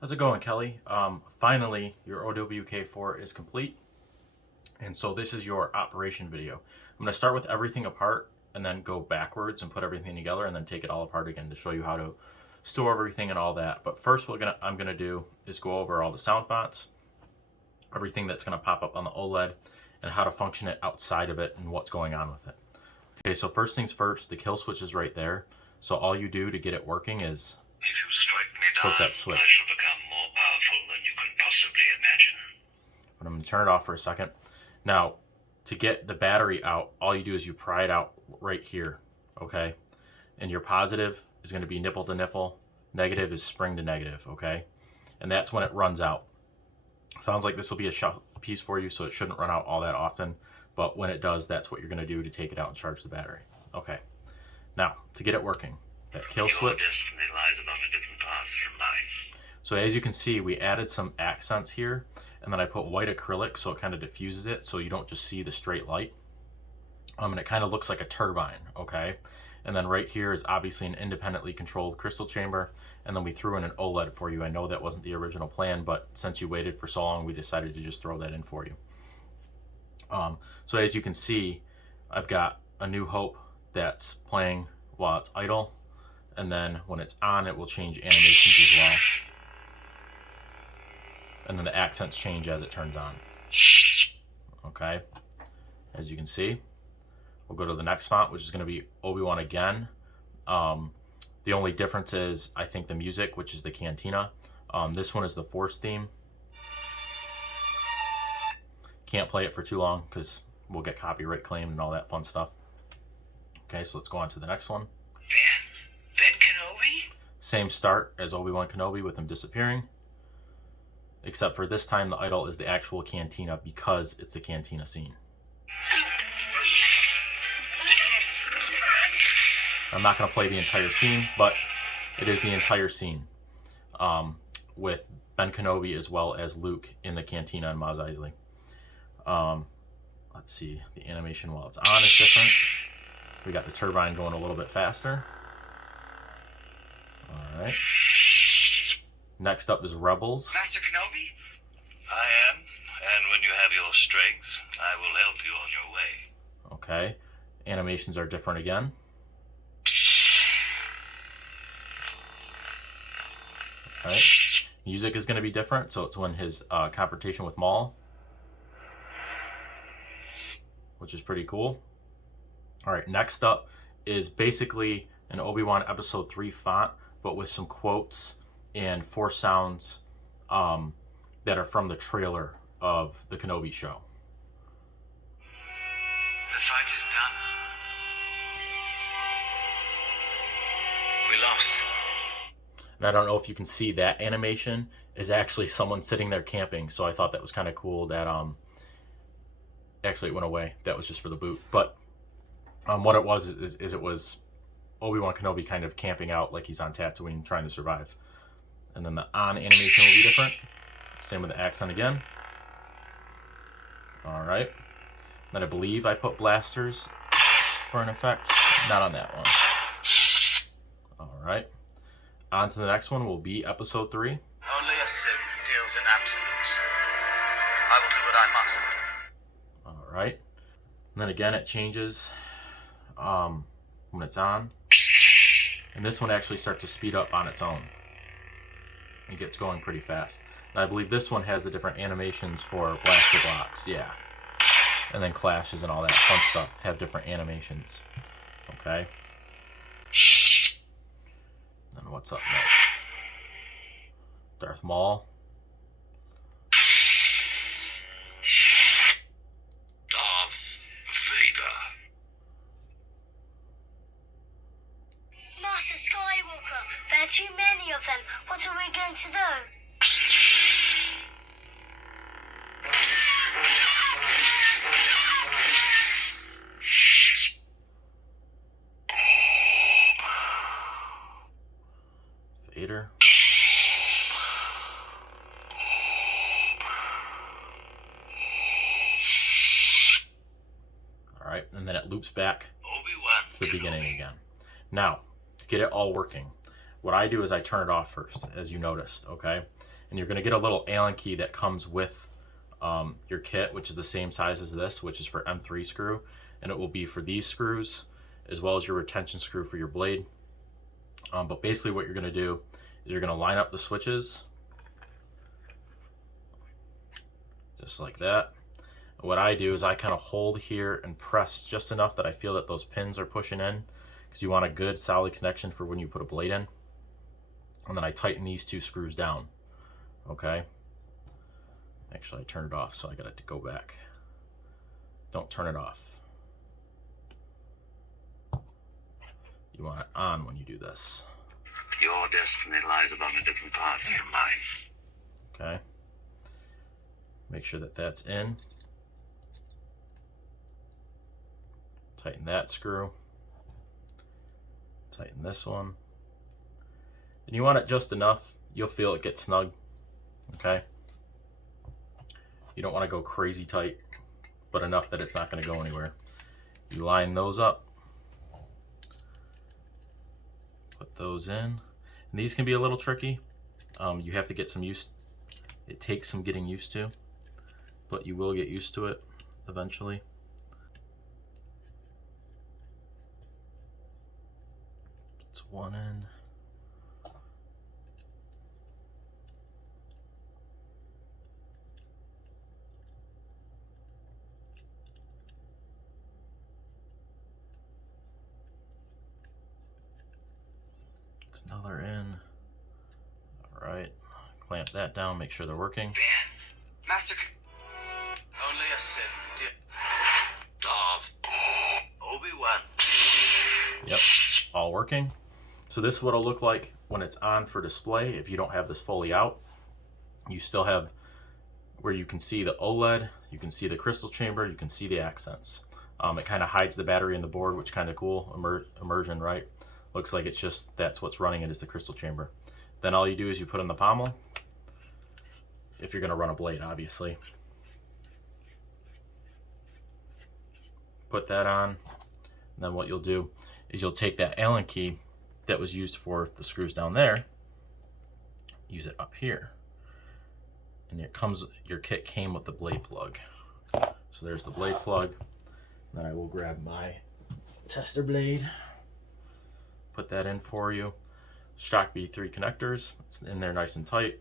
How's it going, Kelly? Finally, your OWK4 is complete, and so this is your operation video. I'm going to start with everything apart and then go backwards and put everything together and then take it all apart again to show you how to store everything and all that. But first, I'm going to do is go over all the sound fonts, everything that's going to pop up on the OLED, and how to function it outside of it and what's going on with it. Okay, so first things first, the kill switch is right there. So all you do to get it working is if you strike me down, flip that switch. I shall become more powerful than you can possibly imagine. But I'm going to turn it off for a second. Now, to get the battery out, all you do is you pry it out right here, okay? And your positive is going to be nipple to nipple, negative is spring to negative, okay? And that's when it runs out. Sounds like this will be a shelf piece for you, so it shouldn't run out all that often. But when it does, that's what you're going to do to take it out and charge the battery. Okay. Now, to get it working, that kill switch. Your destiny lies along a different path from mine. So as you can see, we added some accents here, and then I put white acrylic so it kind of diffuses it so you don't just see the straight light. And it kind of looks like a turbine, okay? And then right here is obviously an independently controlled crystal chamber, and then we threw in an OLED for you. I know that wasn't the original plan, but since you waited for so long, we decided to just throw that in for you. So as you can see, I've got A New Hope that's playing while it's idle, and then when it's on, it will change animations as well. And then the accents change as it turns on. Okay, as you can see, we'll go to the next font, which is going to be Obi-Wan again. The only difference is, I think, the music, which is the Cantina. This one is the Force theme. Can't play it for too long because we'll get copyright claimed and all that fun stuff. Okay, so let's go on to the next one. Ben Kenobi? Same start as Obi-Wan Kenobi with him disappearing. Except for this time the idol is the actual Cantina because it's the Cantina scene. I'm not going to play the entire scene, but it is the entire scene with Ben Kenobi as well as Luke in the Cantina and Mos Eisley. Let's see, the animation while it's on is different. We got the turbine going a little bit faster. All right. Next up is Rebels. Master Kenobi? I am, and when you have your strength, I will help you on your way. Okay. Animations are different again. Okay. Music is going to be different, so it's when his confrontation with Maul, which is pretty cool. All right, next up is basically an Obi-Wan Episode 3 font, but with some quotes and Force sounds that are from the trailer of the Kenobi show. The fight is done. We lost. And I don't know if you can see that animation is actually someone sitting there camping, so I thought that was kind of cool that actually it went away. That was just for the boot. But what it was is it was Obi-Wan Kenobi kind of camping out like he's on Tatooine trying to survive. And then the on animation will be different. Same with the accent again. All right. Then I believe I put blasters for an effect. Not on that one. All right. On to the next one will be Episode 3. Only a Sith deals in absolutes. I will do what I must. All right. And then again, it changes when it's on. And this one actually starts to speed up on its own. It gets going pretty fast. And I believe this one has the different animations for blaster blocks. Yeah. And then clashes and all that fun stuff have different animations. Okay. Then what's up next? Darth Maul. Darth Vader. Master Skywalker, there are too many of them. What are we going to do? Vader. All right, and then it loops back Obi-Wan to the beginning again. Now, to get it all working, what I do is I turn it off first, as you noticed, okay? And you're gonna get a little Allen key that comes with your kit, which is the same size as this, which is for M3 screw, and it will be for these screws as well as your retention screw for your blade. But basically what you're gonna do is you're gonna line up the switches just like that. What I do is I kind of hold here and press just enough that I feel that those pins are pushing in, because you want a good solid connection for when you put a blade in. And then I tighten these two screws down, okay? Actually, I turned it off, so I got it to go back. Don't turn it off. You want it on when you do this. Your destiny lies along a different path from mine. Okay. Make sure that that's in. Tighten that screw. Tighten this one. And you want it just enough. You'll feel it get snug. Okay. You don't want to go crazy tight, but enough that it's not going to go anywhere. You line those up. Put those in. And these can be a little tricky. You have to get some use. It takes some getting used to, but you will get used to it eventually. It's one in. It's another in. All right, clamp that down, make sure they're working. Master. Only a Sith did. Darth. Obi-Wan. Yep, all working. So this is what it'll look like when it's on for display. If you don't have this fully out, you still have where you can see the OLED, you can see the crystal chamber, you can see the accents. It kind of hides the battery in the board, which kind of cool, immersion, right? Looks like it's just, that's what's running it is the crystal chamber. Then all you do is you put in the pommel, if you're gonna run a blade, obviously. Put that on, and then what you'll do is you'll take that Allen key that was used for the screws down there, use it up here. And it comes, your kit came with the blade plug. So there's the blade plug. Then I will grab my tester blade, put that in for you. Shock V3 connectors, it's in there nice and tight.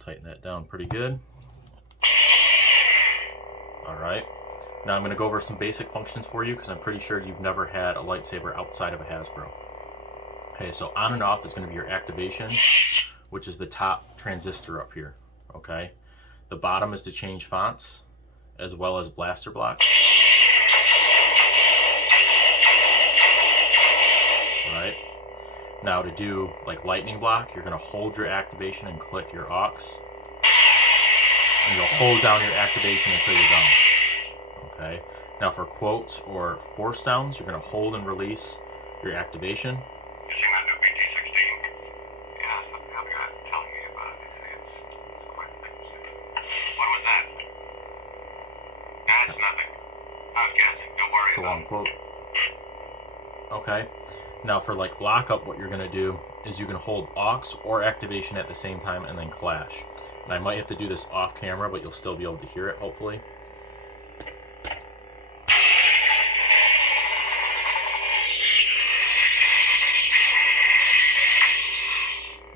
Tighten that down pretty good. All right, now I'm going to go over some basic functions for you because I'm pretty sure you've never had a lightsaber outside of a Hasbro. Okay, so on and off is going to be your activation, which is the top transistor up here, okay? The bottom is to change fonts, as well as blaster blocks. Right? Now to do like lightning block, you're gonna hold your activation and click your aux. And you'll hold down your activation until you're done. Okay? Now for quotes or force sounds, you're gonna hold and release your activation. It's a long quote. Okay. Now for like lockup, what you're gonna do is you can hold aux or activation at the same time and then clash. And I might have to do this off camera, but you'll still be able to hear it, hopefully.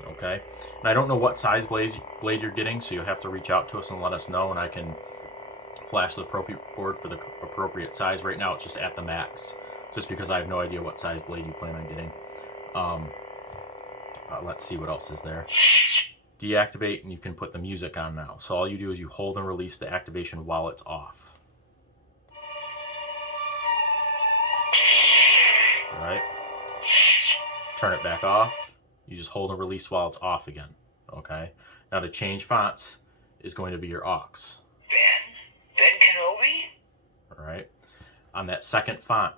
Okay. And I don't know what size blade you're getting, so you'll have to reach out to us and let us know, and I can flash the Proffie board for the appropriate size. Right now it's just at the max, just because I have no idea what size blade you plan on getting. Let's see what else is there. Deactivate, and you can put the music on now. So all you do is you hold and release the activation while it's off. All right. Turn it back off. You just hold and release while it's off again. Okay. Now to change fonts is going to be your aux. Ben Kenobi? All right. On that second font,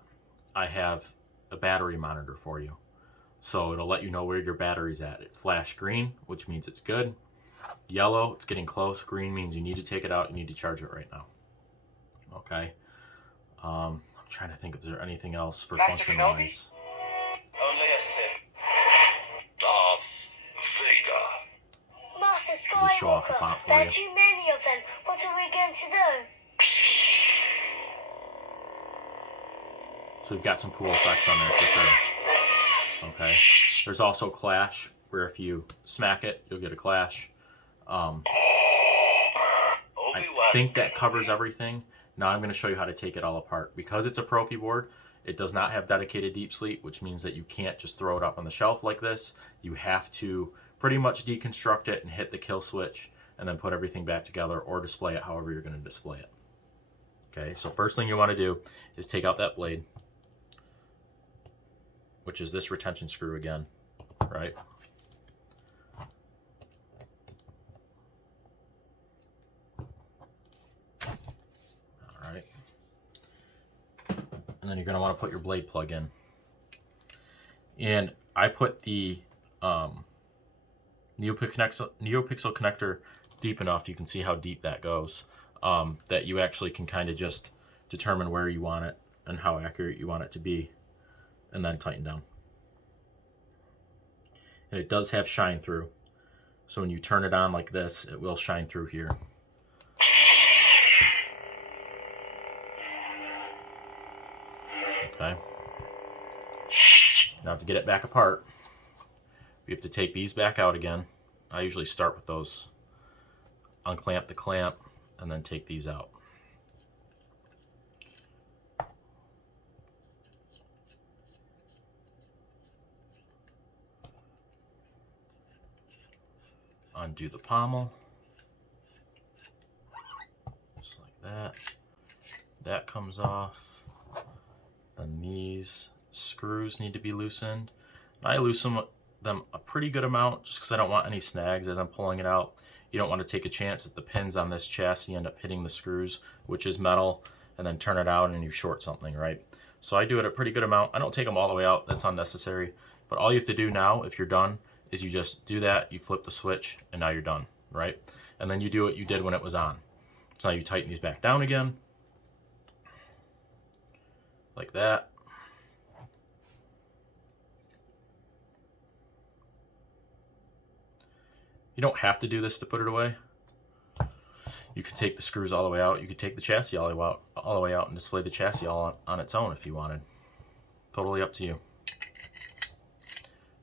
I have a battery monitor for you. So it'll let you know where your battery's at. It flashed green, which means it's good. Yellow, it's getting close. Green means you need to take it out. You need to charge it right now. Okay. I'm trying to think if there's anything else for Master function Kenobi? wise. Only a Sith. Darth Vader. Master I'll just show off a Skywalker, font for there you. are too many of them. What are we going to do? So we've got some cool effects on there for sure. Okay. There's also Clash, where if you smack it, you'll get a clash. I Obi-Wan think that covers Kenobi. everything. Now I'm going to show you how to take it all apart. Because it's a Proffie board, it does not have dedicated deep sleep, which means that you can't just throw it up on the shelf like this. You have to pretty much deconstruct it and hit the kill switch and then put everything back together or display it however you're going to display it. Okay, so first thing you want to do is take out that blade, which is this retention screw again, right? All right. And then you're going to want to put your blade plug in. And I put the Neopixel connector deep enough, you can see how deep that goes, that you actually can kind of just determine where you want it and how accurate you want it to be, and then tighten down. And it does have shine through, so when you turn it on like this, it will shine through here. Okay. Now to get it back apart, we have to take these back out again. I usually start with those. Unclamp the clamp and then take these out. Undo the pommel. Just like that. That comes off. Then these screws need to be loosened. I loosen them a pretty good amount just because I don't want any snags as I'm pulling it out. You don't want to take a chance that the pins on this chassis end up hitting the screws, which is metal, and then turn it out and you short something, right? So I do it a pretty good amount. I don't take them all the way out. That's unnecessary. But all you have to do now, if you're done, is you just do that, you flip the switch, and now you're done, right? And then you do what you did when it was on. So now you tighten these back down again, like that. You don't have to do this to put it away. You could take the screws all the way out. You could take the chassis all the way out and display the chassis all on its own if you wanted. Totally up to you.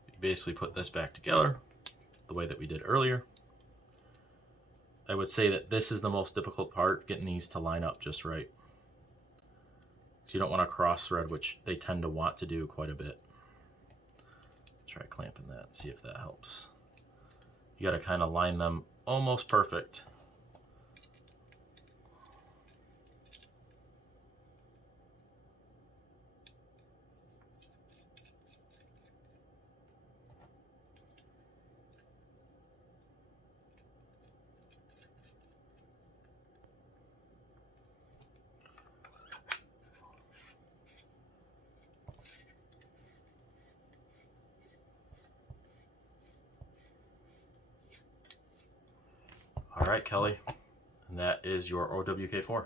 You basically put this back together the way that we did earlier. I would say that this is the most difficult part, getting these to line up just right. So you don't want to cross thread, which they tend to want to do quite a bit. Try clamping that and see if that helps. You got to kind of line them almost perfect. All right, Kelly, and that is your OWK4.